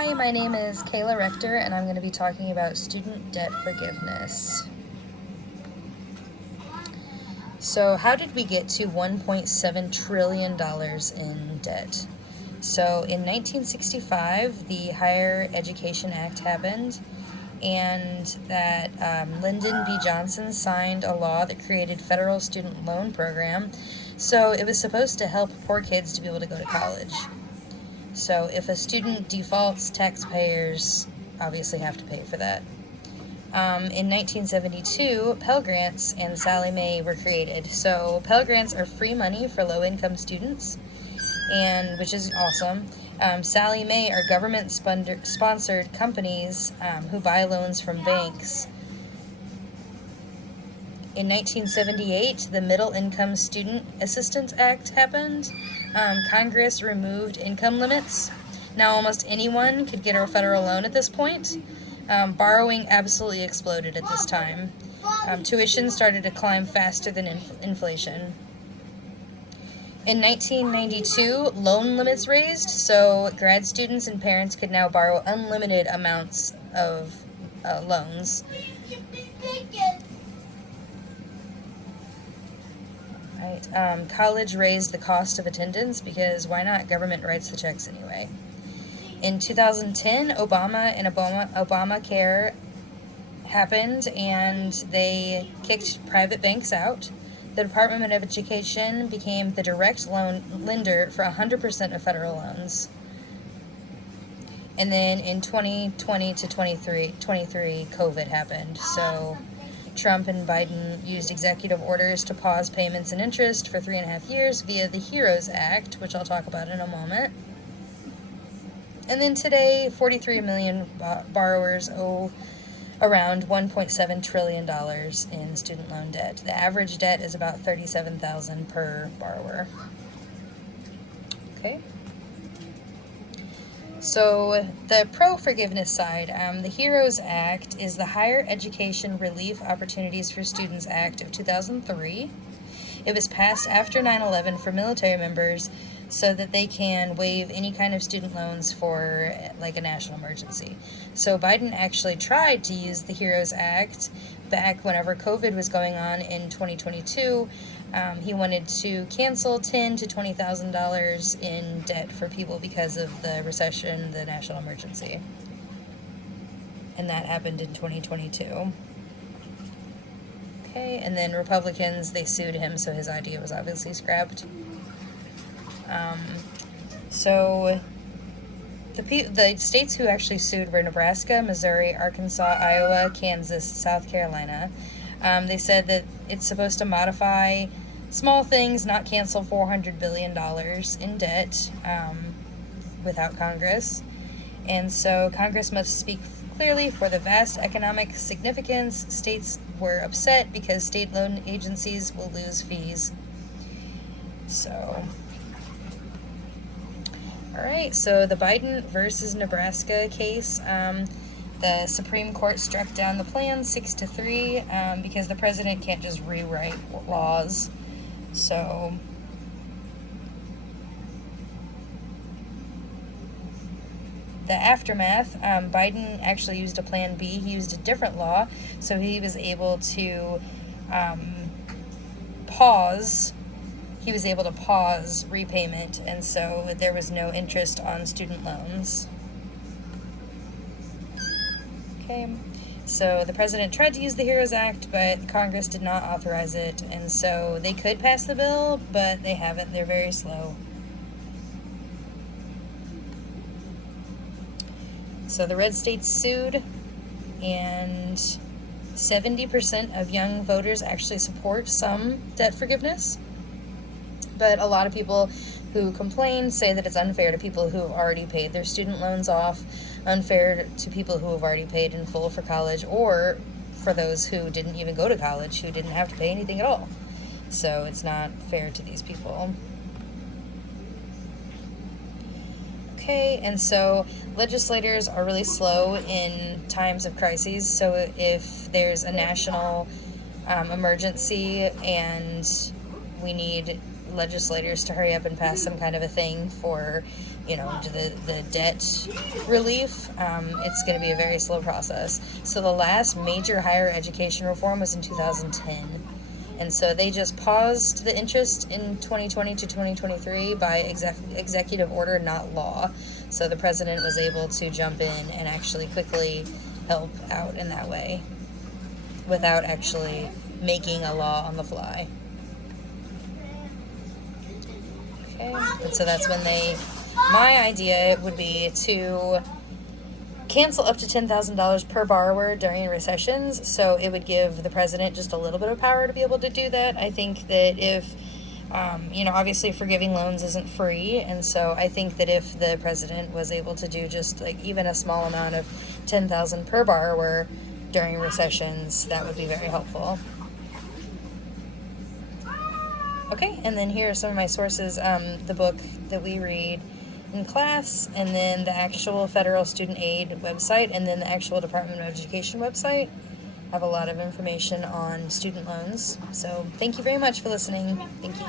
Hi, my name is Kayla Rector, and I'm going to be talking about student debt forgiveness. So, how did we get to $1.7 trillion in debt? So, in 1965, the Higher Education Act happened, and that Lyndon B. Johnson signed a law that created federal student loan program. So, it was supposed to help poor kids to be able to go to college. So if a student defaults, taxpayers obviously have to pay for that. In 1972, Pell Grants and Sallie Mae were created. So Pell Grants are free money for low-income students, and which is awesome. Sallie Mae are government-sponsored companies who buy loans from banks. In 1978, the Middle Income Student Assistance Act happened. Congress removed income limits. Now almost anyone could get a federal loan at this point. Borrowing absolutely exploded at this time. Tuition started to climb faster than inflation. In 1992, loan limits raised, so grad students and parents could now borrow unlimited amounts of loans. College raised the cost of attendance because why not? Government writes the checks anyway. In 2010, Obama and Obamacare happened, and they kicked private banks out. The Department of Education became the direct loan lender for 100% of federal loans. And then in 2020 to 23, COVID happened. So Trump and Biden used executive orders to pause payments and interest for 3.5 years via the HEROES Act, which I'll talk about in a moment. And then today, 43 million borrowers owe around $1.7 trillion in student loan debt. The average debt is about $37,000 per borrower. Okay. So the pro-forgiveness side, the HEROES Act is the Higher Education Relief Opportunities for Students Act of 2003. It was passed after 9/11 for military members so that they can waive any kind of student loans for like a national emergency. So Biden actually tried to use the HEROES Act back whenever COVID was going on in 2022. He wanted to cancel $10,000 to $20,000 in debt for people because of the recession, the national emergency. And that happened in 2022. Okay, and then Republicans, they sued him, so his idea was obviously scrapped. So the states who actually sued were Nebraska, Missouri, Arkansas, Iowa, Kansas, South Carolina. They said that it's supposed to modify small things, not cancel $400 billion in debt without Congress. And so Congress must speak clearly for the vast economic significance. States were upset because state loan agencies will lose fees. So, all right, so the Biden versus Nebraska case, the Supreme Court struck down the plan 6-3 because the president can't just rewrite laws. So the aftermath, Biden actually used a plan B. He used a different law, so he was able to pause repayment, and so there was no interest on student loans. Okay, so the president tried to use the HEROES Act, but Congress did not authorize it, and so they could pass the bill, but they haven't. They're very slow. So the red states sued, and 70% of young voters actually support some debt forgiveness. But a lot of people who complain say that it's unfair to people who have already paid their student loans off, unfair to people who have already paid in full for college, or for those who didn't even go to college, who didn't have to pay anything at all. So it's not fair to these people. Okay, and so legislators are really slow in times of crises. So if there's a national emergency and we need legislators to hurry up and pass some kind of a thing for, the debt relief. It's going to be a very slow process. So the last major higher education reform was in 2010. And so they just paused the interest in 2020 to 2023 by executive order, not law. So the president was able to jump in and actually quickly help out in that way without actually making a law on the fly. Okay, and so that's when my idea would be to cancel up to $10,000 per borrower during recessions, so it would give the president just a little bit of power to be able to do that. I think that if, obviously forgiving loans isn't free, and so I think that if the president was able to do just like even a small amount of $10,000 per borrower during recessions, that would be very helpful. Okay, and then here are some of my sources, the book that we read in class, and then the actual Federal Student Aid website, and then the actual Department of Education website have a lot of information on student loans. So thank you very much for listening. Thank you.